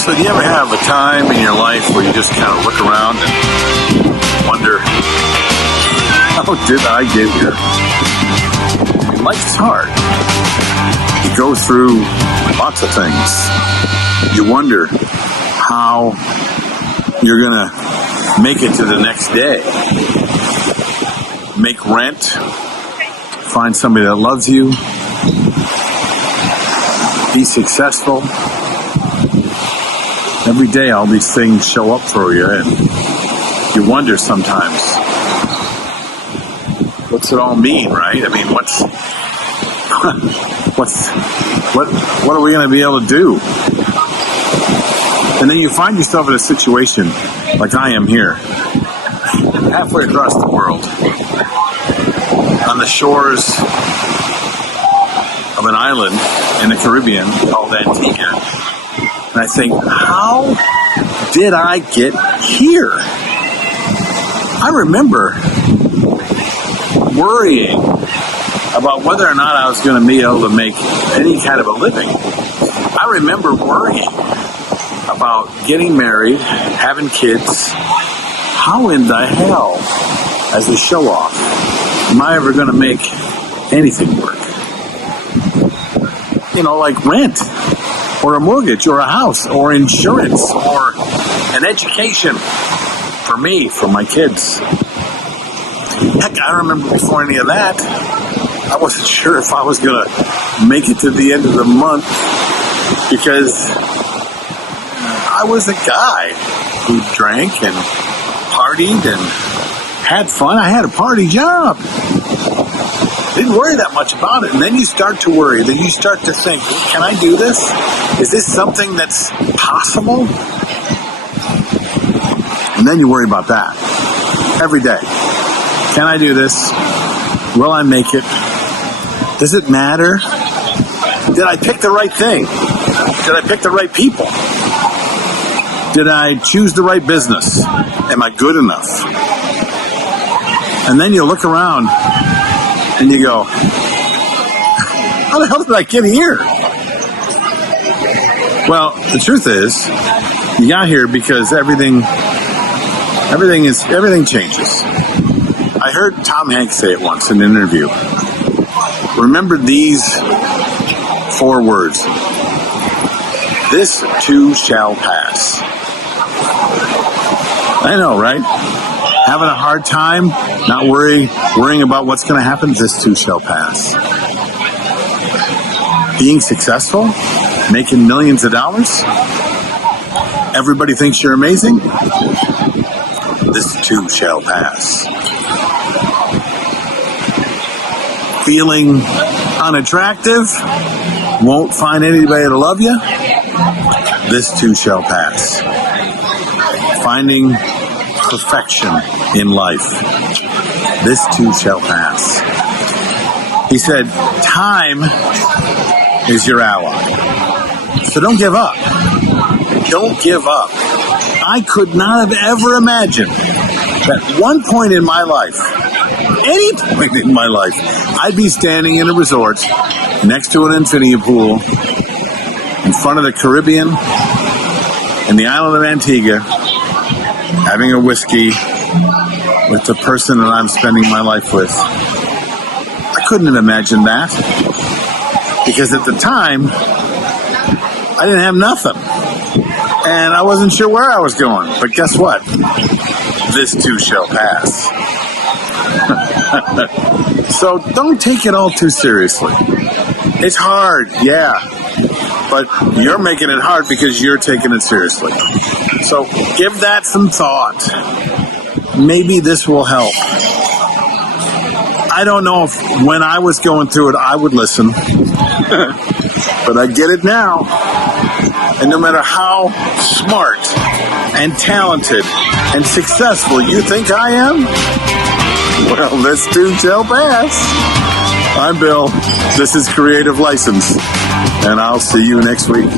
So do you ever have a time in your life where you just kind of look around and wonder, how did I get here? Life's hard. You go through lots of things. You wonder how you're going to make it to the next day. Make rent. Find somebody that loves you. Be successful. Every day all these things show up for you, and you wonder sometimes, what's it all mean, right? I mean, what are we going to be able to do? And then you find yourself in a situation like I am here, halfway across the world, on the shores of an island in the Caribbean called Antigua. And I think, how did I get here? I remember worrying about whether or not I was going to be able to make any kind of a living. I remember worrying about getting married, having kids. How in the hell, as a show-off, am I ever going to make anything work? You know, like rent, or a mortgage, or a house, or insurance, or an education for me, for my kids. Heck, I remember before any of that, I wasn't sure if I was going to make it to the end of the month, because I was a guy who drank and partied and had fun. I had a party job. Didn't worry that much about it. And then you start to worry. Then you start to think, can I do this? Is this something that's possible? And then you worry about that every day. Can I do this? Will I make it? Does it matter? Did I pick the right thing? Did I pick the right people? Did I choose the right business? Am I good enough? And then you look around and you go, how the hell did I get here? Well, the truth is, you got here because everything changes. I heard Tom Hanks say it once in an interview. Remember these 4 words. This too shall pass. I know, right? Having a hard time, not worrying about what's going to happen, this too shall pass. Being successful, making millions of dollars, everybody thinks you're amazing, this too shall pass. Feeling unattractive, won't find anybody to love you, this too shall pass. Finding perfection in life, this too shall pass. He said, time is your ally. So don't give up. Don't give up. I could not have ever imagined that one point in my life, any point in my life, I'd be standing in a resort next to an infinity pool in front of the Caribbean in the island of Antigua, having a whiskey with the person that I'm spending my life with. I couldn't have imagined that, because at the time, I didn't have nothing, and I wasn't sure where I was going. But guess what? This too shall pass. So don't take it all too seriously. It's hard, yeah, but you're making it hard because you're taking it seriously. So give that some thought. Maybe this will help. I don't know if when I was going through it, I would listen. But I get it now. And no matter how smart and talented and successful you think I am, well, this too shall pass. I'm Bill. This is Creative License. And I'll see you next week.